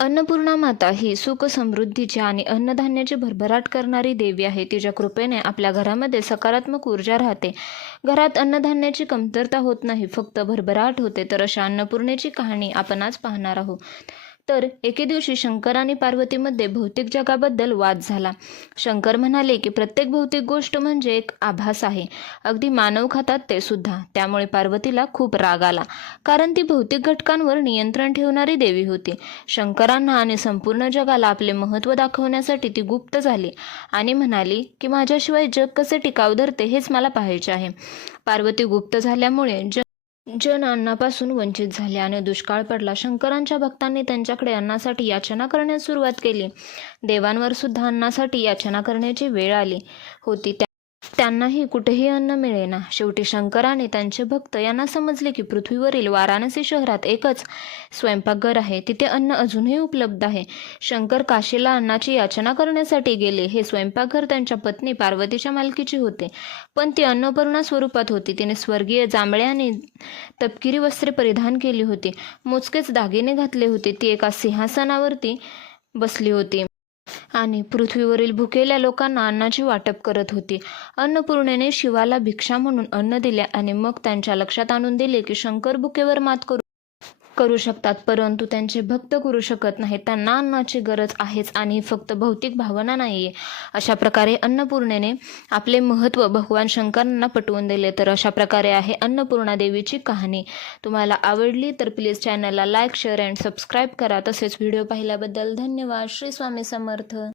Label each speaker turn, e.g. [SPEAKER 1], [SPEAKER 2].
[SPEAKER 1] अन्नपूर्णा माता ही सुख समृद्धीची आणि अन्नधान्याची भरभराट करणारी देवी आहे. तिच्या कृपेने आपल्या घरामध्ये सकारात्मक ऊर्जा राहते. घरात अन्नधान्याची कमतरता होत नाही फक्त भरभराट होते तर अशा अन्नपूर्णेची कहाणी आपण आज पाहणार आहोत. तर एके दिवशी शंकर आणि पार्वतीमध्ये भौतिक जगाबद्दल वाद झाला. शंकर म्हणाले की प्रत्येक भौतिक गोष्ट म्हणजे एक आभास आहे. अगदी मानव खातात ते सुद्धा. त्यामुळे पार्वतीला खूप राग आला. कारण ती भौतिक घटकांवर नियंत्रण ठेवणारी देवी होती. शंकरांना आणि संपूर्ण जगाला आपले महत्त्व दाखवण्यासाठी ती गुप्त झाली आणि म्हणाली की माझ्याशिवाय जग कसे टिकाव धरते हेच मला पाहायचे आहे. पार्वती गुप्त झाल्यामुळे जग जन अन्नापासून वंचित झाले आणि दुष्काळ पडला. शंकरांच्या भक्तांनी त्यांच्याकडे अन्नासाठी याचना करण्यास सुरुवात केली. देवांवर सुद्धा अन्नासाठी याचना करण्याची वेळ आली होती. त्या त्यांनाही कुठेही अन्न मिळेना. शेवटी शंकराने त्यांचे भक्त यांना समजले की पृथ्वीवरील वाराणसी शहरात एकच स्वयंपाकघर आहे. तिथे अन्न अजूनही उपलब्ध आहे. शंकर काशीला अन्नाची याचना करण्यासाठी गेले. हे स्वयंपाकघर त्यांच्या पत्नी पार्वतीच्या मालकीची होते. पण ती अन्नपूर्णा स्वरूपात होती. तिने स्वर्गीय जांभळ्याने आणि तपकिरी वस्त्रे परिधान केली होती. मोजकेच दागिने घातले होते. ती एका सिंहासनावरती बसली होती. आणि पृथ्वीवरील भुकेल्या लोकांना अन्नाची वाटप करत होती. अन्नपूर्णेने शिवाला भिक्षा म्हणून अन्न दिले आणि मग त्यांच्या लक्षात आणून दिले की शंकर भुकेवर मात करू करू शकतात परंतु त्यांचे भक्त करू शकत नाहीत. त्यांना अन्नाची गरज आहेच आणि फक्त भौतिक भावना नाही आहे अशा प्रकारे अन्नपूर्णेने आपले महत्त्व भगवान शंकरांना पटवून दिले. तर अशा प्रकारे आहे अन्नपूर्णा देवीची कहाणी. तुम्हाला आवडली तर प्लीज चॅनलला लाईक शेअर अँड सबस्क्राईब करा. तसेच व्हिडिओ पाहिल्याबद्दल धन्यवाद. श्री स्वामी समर्थ.